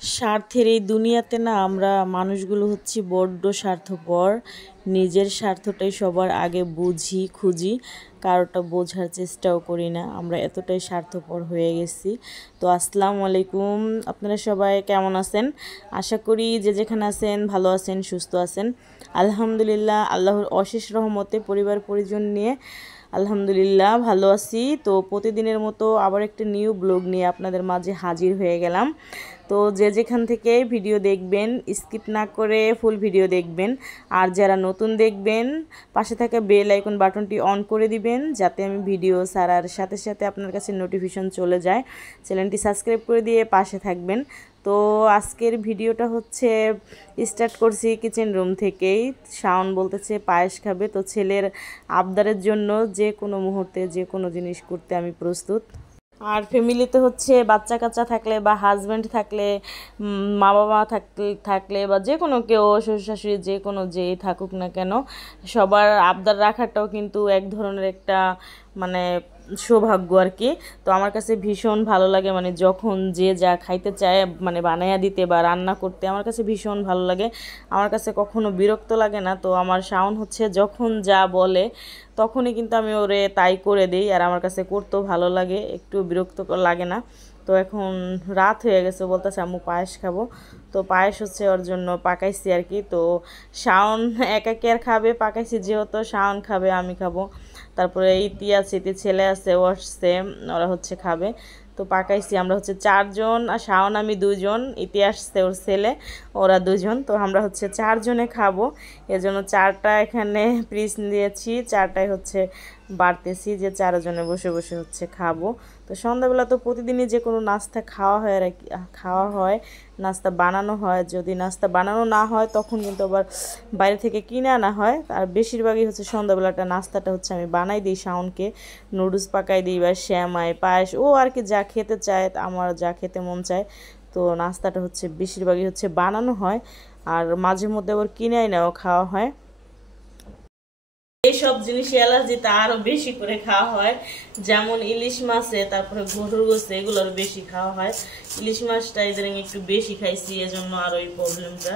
স্বার্থের এই দুনিয়াতে না আমরা মানুষগুলো হচ্ছি বড্ড স্বার্থপর। নিজের স্বার্থটাই সবার আগে বুঝি খুঁজি, কারোটা বোঝার চেষ্টাও করি না। আমরা এতটাই স্বার্থপর হয়ে গেছি। তো আসসালামু আলাইকুম, আপনারা সবাই কেমন আছেন? আশা করি যে যেখানে আছেন ভালো আছেন, সুস্থ আছেন। আলহামদুলিল্লাহ, আল্লাহর অশেষ রহমতে পরিবার পরিজন নিয়ে আলহামদুলিল্লাহ ভালো আছি। তো প্রতিদিনের মতো আবার একটা নিউ ব্লগ নিয়ে আপনাদের মাঝে হাজির হয়ে গেলাম। তো যে যেখান থেকে ভিডিও দেখবেন স্কিপ না করে ফুল ভিডিও দেখবেন, আর যারা নতুন দেখবেন পাশে থাকা বেল আইকন বাটনটি অন করে দিবেন, যাতে আমি ভিডিও ছাড়ার সাথে সাথে আপনার কাছে নোটিফিকেশন চলে যায়। চ্যানেলটি সাবস্ক্রাইব করে দিয়ে পাশে থাকবেন। তো আজকের ভিডিওটা হচ্ছে স্টার্ট করছি কিচেন রুম থেকেই। শাওন বলতেছে পায়েস খাবে, তো ছেলের আবদারের জন্য যে কোনো মুহূর্তে যে কোনো জিনিস করতে আমি প্রস্তুত। আর ফ্যামিলিতে হচ্ছে বাচ্চা কাচ্চা থাকলে বা হাজব্যান্ড থাকলে, মা বাবা থাকলে বা যে কোনো কেউ, শ্বশুর শাশুড়ি যে কোনো যেই থাকুক না কেন, সবার আবদার রাখাটাও কিন্তু এক ধরনের একটা মানে সৌভাগ্য আর কি। তো আমার কাছে ভীষণ ভালো লাগে, মানে যখন যে যা খাইতে চায় মানে বানাইয়া দিতে বা রান্না করতে আমার কাছে ভীষণ ভালো লাগে। আমার কাছে কখনো বিরক্ত লাগে না। তো আমার শাওন হচ্ছে যখন যা বলে তখনই কিন্তু আমি ওরে তাই করে দিই, আর আমার কাছে করতেও ভালো লাগে, একটু বিরক্ত লাগে না। তো এখন রাত হয়ে গেছে, বলতেছে আম্মু পায়েস খাবো। তো পায়েস হচ্ছে ওর জন্য পাকাইছি আর কি। তো শাওন একাকে আর খাবে, পাকাইছি যেহেতু শাওন খাবে আমি খাবো, তারপরে ইতি আছে, ইতি ছেলে আছে, ও আসছে, ওরা হচ্ছে খাবে। তো পাকাইছি আমরা হচ্ছে 4 জন, আর শাওন আমি 2 জন, ইতি আসছে ওর ছেলে, ওরা 2 জন। তো আমরা হচ্ছে 4 জনে খাবো, এজন্য 4টা এখানে পিস দিয়েছি, 4টাই হচ্ছে বাড়তেছি যে 4 জনে বসে বসে হচ্ছে খাবো। তো সন্ধ্যাবেলা তো প্রতিদিনই যে কোনো নাস্তা খাওয়া হয়, নাস্তা বানানো হয়। যদি নাস্তা বানানো না হয় তখন কিন্তু আবার বাইরে থেকে কিনে আনা হয়। আর বেশিরভাগই হচ্ছে সন্ধ্যাবেলাটা নাস্তাটা হচ্ছে আমি বানাই দিই শাওনকে, নুডলস পাকাই দিই বা শ্যামাই পায়েস, ও আর কি যা খেতে চায়, আমার যা খেতে মন চায়। তো নাস্তাটা হচ্ছে বেশিরভাগই হচ্ছে বানানো হয়, আর মাঝে মধ্যে আবার কিনে এনেও খাওয়া হয়। এইসব জিনিস অ্যালার্জিতে আরো বেশি করে খাওয়া হয়, যেমন ইলিশ মাছে, তারপরে গরুর গোশে, এগুলো আরো বেশি খাওয়া হয়। ইলিশ মাছটা ইদানিং একটু বেশি খাইছি, এজন্য আরো এই প্রবলেমটা।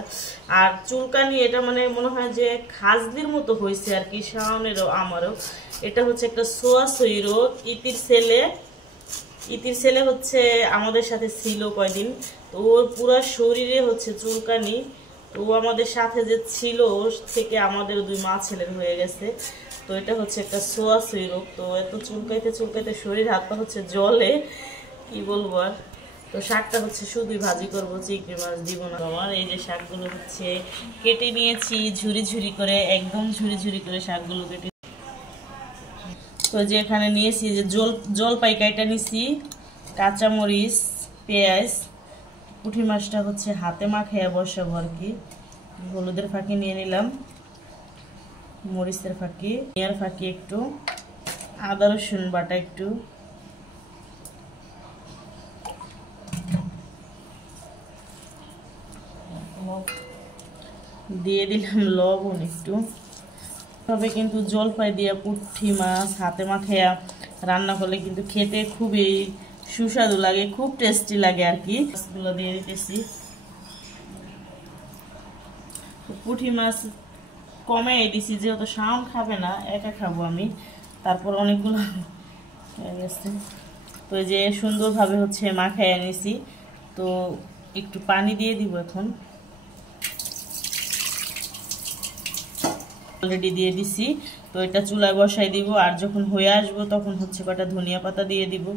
আর চুলকানি এটা মানে মনে হয় যে খাজলির মতো হয়েছে আর কি, শাওনেরও আমারও। এটা হচ্ছে একটা ছোঁয়াছুঁয়ি রোগ। ইতির ছেলে হচ্ছে আমাদের সাথে ছিল কয়দিন, তো ওর পুরো শরীরে হচ্ছে চুলকানি। তো ও আমাদের সাথে যে ছিল থেকে আমাদের 2 মা ছেলের হয়ে গেছে। তো এটা হচ্ছে একটা ছোঁয়াছুঁয়ি রোগ। তো এত চুলকাইতে চুলকাইতে শরীর হাত পা হচ্ছে জলে, কি বলবো আর। তো শাকটা হচ্ছে শুধুই ভাজি করবো, চিংড়ি মাছ দিব না। আমার এই যে শাকগুলো হচ্ছে কেটে নিয়েছি ঝুরি ঝুরি করে, একদম ঝুরি ঝুরি করে শাকগুলো কেটে। তো যে এখানে নিয়েছি যে জলপাই কাইটা নিছি, কাঁচামরিচ, পেঁয়াজ, পুঁটি মাছটা হচ্ছে হাতে মাখাইয়া বসাবো আর কি। হলুদের ফাঁকি নিয়ে নিলাম, মরিচের ফাঁকি, পেঁয়ার ফাঁকি একটু, আদা রসুন বাটা একটু, দিয়ে দিলাম লবণ একটু। তবে কিন্তু জলপাই দিয়া পুঁটি মাছ হাতে মাখাইয়া রান্না করলে কিন্তু খেতে খুবই সুস্বাদু লাগে, খুব টেস্টি লাগে আর কি। মাছগুলো দিয়ে দিতেছি। পুঁটি মাছ কমে দিছি যেহেতু শাওন খাবে না, একা খাবো আমি, তারপর অনেকগুলো হয়ে গেছে। তো এই যে সুন্দরভাবে হচ্ছে মাখাইয়া নিছি। তো একটু পানি দিয়ে দিব এখন, অলরেডি দিয়ে দিছি। তো এটা চুলায় বসাই দিব, আর যখন হয়ে আসবো তখন হচ্ছে কটা ধনিয়া পাতা দিয়ে দিব।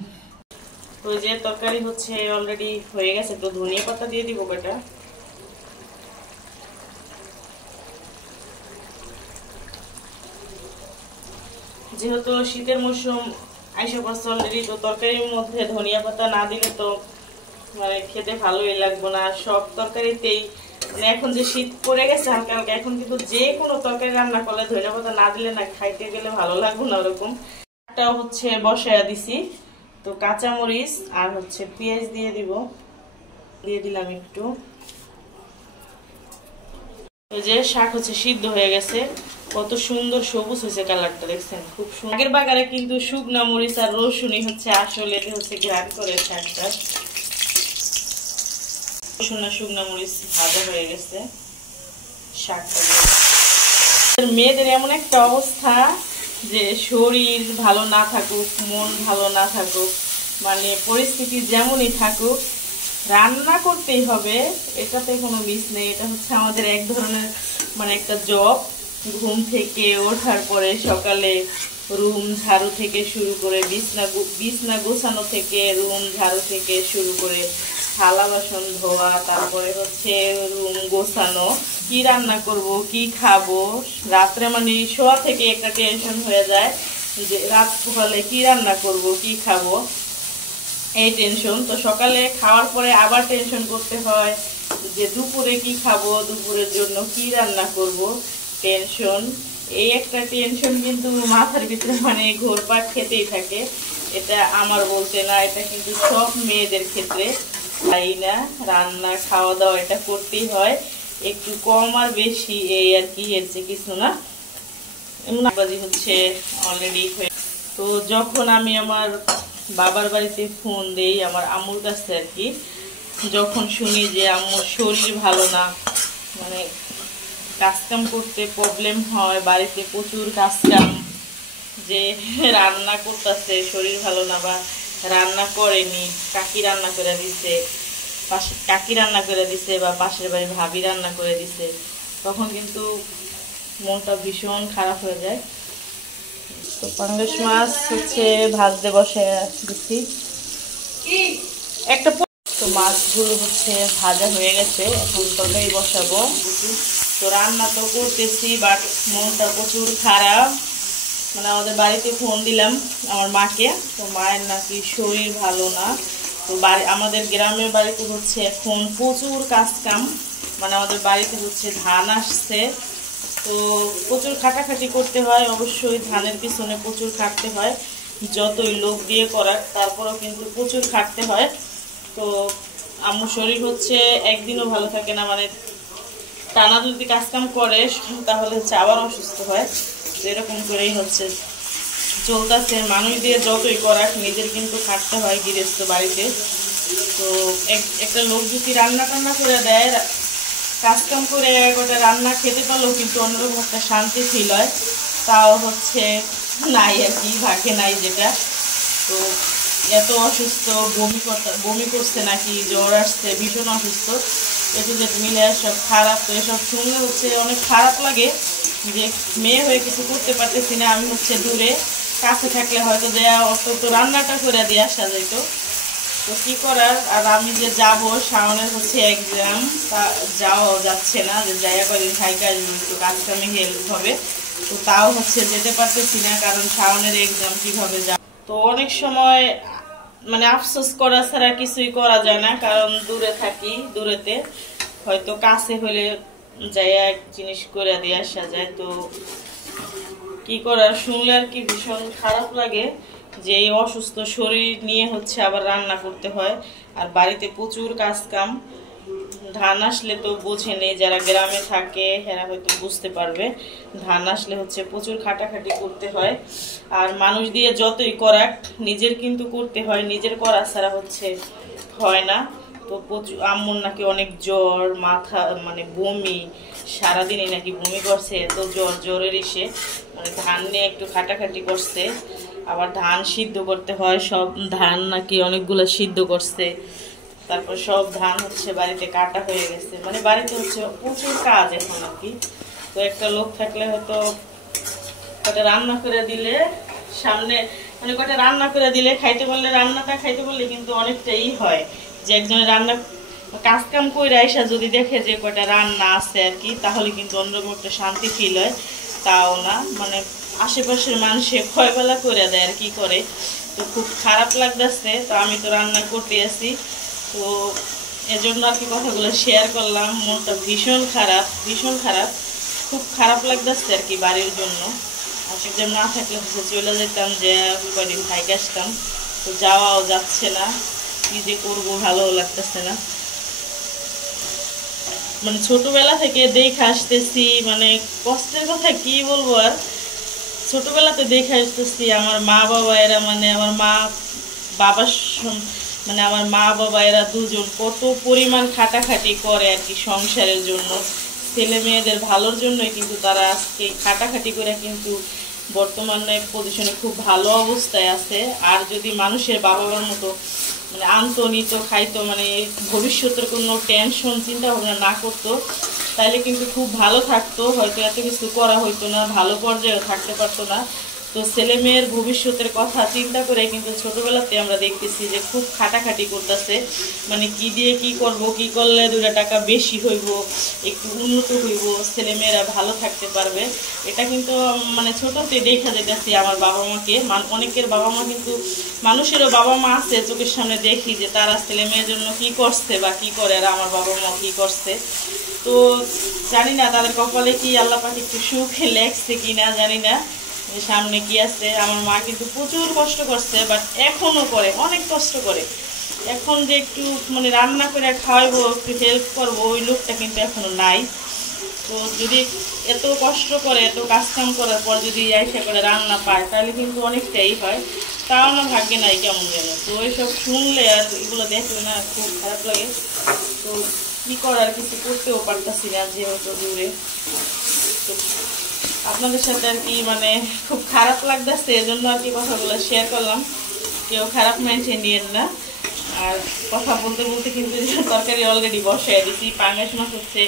তো যে তরকারি হচ্ছে অলরেডি হয়ে গেছে, তো ধনিয়া পাতা দিয়ে দিব কটা। যেহেতু শীতের মৌসুম আইসা পড়ছে অলরেডি, তো তরকারির মধ্যে ধনিয়া পাতা না দিলে তো মানে খেতে ভালোই লাগবে না। সব তরকারিতেই মানে এখন যে শীত পড়ে গেছে হালকা হালকা, এখন কিন্তু যে কোনো তরকারি রান্না করলে ধনিয়া পাতা না দিলে না খাইতে গেলে ভালো লাগবে না ওরকম। একটা হচ্ছে বসায়া দিছি। তো কাঁচামরিচ আর হচ্ছে পেঁয়াজ দিয়ে দিলাম একটু। এই যে শাক হচ্ছে সিদ্ধ হয়ে গেছে, কত সুন্দর সবুজ হয়েছে কালারটা, দেখছেন খুব সুন্দর। আগের বাগারে কিন্তু শুকনা মরিচ আর রসুনই হচ্ছে আসলে হচ্ছে ঘ্রাণ করে শাকটা। শুকনো মরিচ ভাজা হয়ে গেছে, শাকটা মেয়েদের এমন একটা অবস্থা যে শরীর ভালো না থাকুক, মন ভালো না থাকুক, মানে পরিস্থিতি যেমনই থাকুক, রান্না করতেই হবে। এটাতে কোনো মিস নেই। এটা হচ্ছে আমাদের এক ধরনের মানে একটা জব। ঘুম থেকে ওঠার পরে সকালে রুম ঝাড়ু থেকে শুরু করে বিছনা গোছানো থেকে রুম ঝাড়ু থেকে শুরু করে থালা বাসন ধোয়া, তারপরে হচ্ছে রুম গোছানো, কি রান্না করব, কি খাবো। রাত্রে মানে শোয়া থেকে একটা টেনশন হয়ে যায় যে রাত হলে কি রান্না করব, কি খাবো, এই টেনশন। তো সকালে খাওয়ার পরে আবার টেনশন করতে হয় যে দুপুরে কি খাবো, দুপুরের জন্য কি রান্না করব, টেনশন। এই একটা টেনশন কিন্তু মাথার ভিতরে মানে ঘোরপাক খেতেই থাকে। এটা আমার বলতে না, এটা কিন্তু সব মেয়েদের ক্ষেত্রে, তাই না? রান্না খাওয়া দাওয়া এটা করতেই হয়, একটু কম আর বেশি এই আর কি, এর চেয়ে কিছু না। এমন বাজি হচ্ছে অলরেডি হয়ে। তো যখন আমি আমার বাবার বাড়িতে ফোন দেই, আমার আম্মুর কাছে আর কি, যখন শুনি যে আম্মুর শরীর ভালো না, মানে কাজকাম করতে প্রবলেম হয়, বাড়িতে প্রচুর কাজকাম, যে রান্না করতেছে, শরীর ভালো না বা রান্না করেনি, কাকি রান্না করে দিছে, কাকি রান্না করে দিছে বা পাশের বাড়ি ভাবি রান্না করে দিছে, তখন কিন্তু মনটা ভীষণ খারাপ হয়ে যায়। তো পাঙ্গাস মাছ হচ্ছে ভাজতে বসে দিচ্ছি একটা। তো মাছগুলো হচ্ছে ভাজা হয়ে গেছে, এখন তরকারি বসাবো। তো রান্না তো করতেছি, বাট মনটা প্রচুর খারাপ। মানে আমাদের বাড়িতে ফোন দিলাম আমার মাকে, তো মায়ের নাকি শরীর ভালো না। তো আমাদের গ্রামের বাড়িতে হচ্ছে এখন প্রচুর কাজ কাম, মানে আমাদের বাড়িতে হচ্ছে ধান আসছে, তো প্রচুর খাটাখাটি করতে হয়। অবশ্যই ধানের পিছনে প্রচুর খাটতে হয়, যতই লোক দিয়ে করার তারপরেও কিন্তু প্রচুর খাটতে হয়। তো আম্মুর শরীর হচ্ছে একদিনও ভালো থাকে না, মানে টানা যদি কাজকাম করে তাহলে হচ্ছে আবার অসুস্থ হয়। এরকম করেই হচ্ছে চলতেছে। মানুষ দিয়ে যতই করাক নিজের কিন্তু খাটতে হয় গৃহস্থ বাড়িতে। তো একটা লোক যদি রান্না টান্না করে দেয়, কাজকাম করে একটা রান্না খেতে পারলেও কিন্তু অন্যরকম একটা শান্তি ফিল হয়, তাও হচ্ছে নাই আর কি, ভাগ্যে নাই যেটা। তো এত অসুস্থ, বমি করছে নাকি, জ্বর আসছে, ভীষণ অসুস্থ, এটু যেটা মিলে সব খারাপ। তো এসব শুনলে হচ্ছে অনেক খারাপ লাগে যে মেয়ে হয়ে কিছু করতে পারতেছি না। আমি হচ্ছে দূরে, কাছে থাকলে হয়তো দেয়া অত রান্নাটা করে দিয়ে আসা যেত, তো কী করার। আর আমি যে যাব, শাওনের হচ্ছে এক্সাম, তা যাওয়া যাচ্ছে না, যে যাই কদিন থাইকা একটু কাজ কামে হেল্প হবে, তো তাও হচ্ছে যেতে পারতেছি না, কারণ শাওনের এক্সাম কীভাবে যাব। তো অনেক সময় মানে আফসোস করা ছাড়া কিছুই করা যায় না, কারণ দূরে থাকি। দূরেতে হয়তো কাছে হলে যাই এক জিনিস করে দিয়ে আসা যায়। তো কি করার, শুনলে আর কি ভীষণ খারাপ লাগে যে এই অসুস্থ শরীর নিয়ে হচ্ছে আবার রান্না করতে হয়, আর বাড়িতে প্রচুর কাজ কাম। ধান আসলে তো বোঝে নেই, যারা গ্রামে থাকে এরা হয়তো বুঝতে পারবে। ধান আসলে হচ্ছে প্রচুর খাটাখাটি করতে হয়, আর মানুষ দিয়ে যতই করাক নিজের কিন্তু করতে হয়, নিজের করা ছাড়া হচ্ছে হয় না। তো প্রচুর আম্মুর নাকি অনেক জ্বর, মাথা মানে বমি, সারাদিনই নাকি বমি করছে, এত জ্বরের এসে মানে ধান নিয়ে একটু খাটাখাটি করছে। আবার ধান সিদ্ধ করতে হয়, সব ধান নাকি অনেকগুলো সিদ্ধ করছে, তারপর সব ধান হচ্ছে বাড়িতে কাটা হয়ে গেছে, মানে বাড়িতে হচ্ছে প্রচুর কাজ এখন আর কি। তো একটা লোক থাকলে হয়তো কটা রান্না করে দিলে, সামনে মানে কটা রান্না করে দিলে খাইতে বললে, রান্নাটা খাইতে বললে কিন্তু অনেকটাই হয় যে একজনের রান্না কাজ কাম করে আইসা যদি দেখে যে কটা রান্না আছে আর কি, তাহলে কিন্তু অন্যরকম একটা শান্তি ফিল হয়। তাও না, মানে আশেপাশের মানুষে কয়বেলা করে দেয় আর কি করে। তো খুব খারাপ লাগতেছে। তো আমি তো রান্না করতে আসি, তো এজন্য আর কি কথাগুলো শেয়ার করলাম। মনটা ভীষণ খারাপ, ভীষণ খারাপ, খুব খারাপ লাগতেছে আর কি বাড়ির জন্য। আসলে না থাকলে হচ্ছে চলে যেতাম, যে কয়দিন থাইকে আসতাম, তো যাওয়াও যাচ্ছে না, কি যে করবো ভালো লাগতেছে না। মানে ছোটবেলা থেকে দেখে আসতেছি, মানে কষ্টের কথা কি বলবো আর, ছোটবেলাতে দেখে আসতেছি আমার মা বাবা এরা, মানে আমার মা বাবার মানে আমার মা বাবা এরা দুজন কত পরিমাণ খাটাখাটি করে আর কি সংসারের জন্য, ছেলে মেয়েদের ভালোর জন্যই কিন্তু তারা আজকে খাটাখাটি করে কিন্তু বর্তমানে পজিশনে খুব ভালো অবস্থায় আছে। আর যদি মানুষের বাবা মার মতো মানে আনতো নিত খাইতো, মানে ভবিষ্যতের কোনো টেনশন চিন্তা ভাবনা না করতো, তাহলে কিন্তু খুব ভালো থাকতো, হয়তো এত কিছু করা হইতো না, ভালো পর্যায়েও থাকতে পারতো না। তো ছেলে মেয়ের ভবিষ্যতের কথা চিন্তা করে কিন্তু ছোটোবেলাতে আমরা দেখতেছি যে খুব খাটাখাটি করতেছে, মানে কি দিয়ে কি করব, কি করলে 2 টাকা বেশি হইব, একটু উন্নত হইব, ছেলে মেয়েরা ভালো থাকতে পারবে। এটা কিন্তু মানে ছোটোতে দেখা যেতেছি আমার বাবা মাকে। অনেকের বাবা মা কিন্তু, মানুষেরও বাবা মা আছে চোখের সামনে দেখি যে তারা ছেলে মেয়ের জন্য কি করছে বা কি করে, আর আমার বাবা মা কি করছে। তো জানি না তাদের কপালে কি আল্লাহ পাক একটু সুখে লেখছে কি না জানি না, যে সামনে কি আছে। আমার মা কিন্তু প্রচুর কষ্ট করছে, বাট এখনও করে, অনেক কষ্ট করে। এখন যে একটু মানে রান্না করে খাওয়াইবো, একটু হেল্প করবো, ওই লোকটা কিন্তু এখনও নাই। তো যদি এত কষ্ট করে, এত কাজকাম করার পর যদি আইসা করে রান্না পায়, তাহলে কিন্তু অনেকটাই হয়। তাও না ভাগ্যে নাই কেমন যেন। তো এইসব শুনলে আর এগুলো দেখলে না খুব খারাপ লাগে। তো কী করার, কিছু করতেও পারতাছি না যেহেতু দূরে। তো আপনাদের সাথে আর কি মানে খুব খারাপ লাগতেছে, এজন্য আর কি কথাগুলো শেয়ার করলাম। কেউ খারাপ মাইন্ডে নিয়েন না। আর কথা বলতে বলতে কিন্তু তরকারি অলরেডি বসাই দিচ্ছি। পাঙ্গাস মাছ হচ্ছে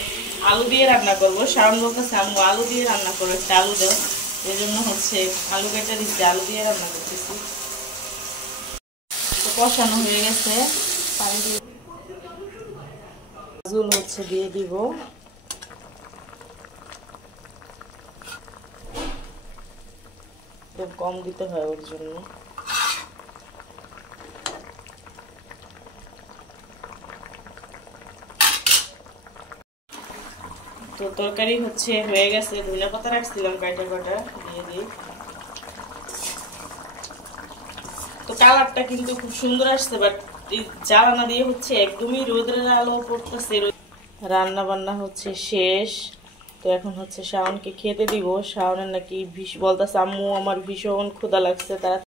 আলু দিয়ে রান্না করবো। শাওন বলতেছে আম্মু আলু দিয়ে রান্না করবো, একটা আলু দেও, এই জন্য হচ্ছে আলু কেটে দিচ্ছি, আলু দিয়ে রান্না করতেছি। তো কষানো হয়ে গেছে, পানি দিয়ে ঝোল হচ্ছে দিয়ে দিব। খুব কম দিতে হয় ওর জন্য। তো তরকারি হচ্ছে হয়ে গেছে, ধনিয়া পাতা রাখছিলাম কাটা কাটা, দিয়ে দিই। তো কালারটা কিন্তু খুব সুন্দর আসছে, বাট জ্বালানা দিয়ে হচ্ছে একদমই রোদের আলো পড়তেছে। রান্না বান্না হচ্ছে শেষ। তো এখন হচ্ছে শাওনকে খেতে দিব। শাওনের নাকি বলতেছে আম্মু আমার ভীষণ ক্ষুধা লাগছে, তারা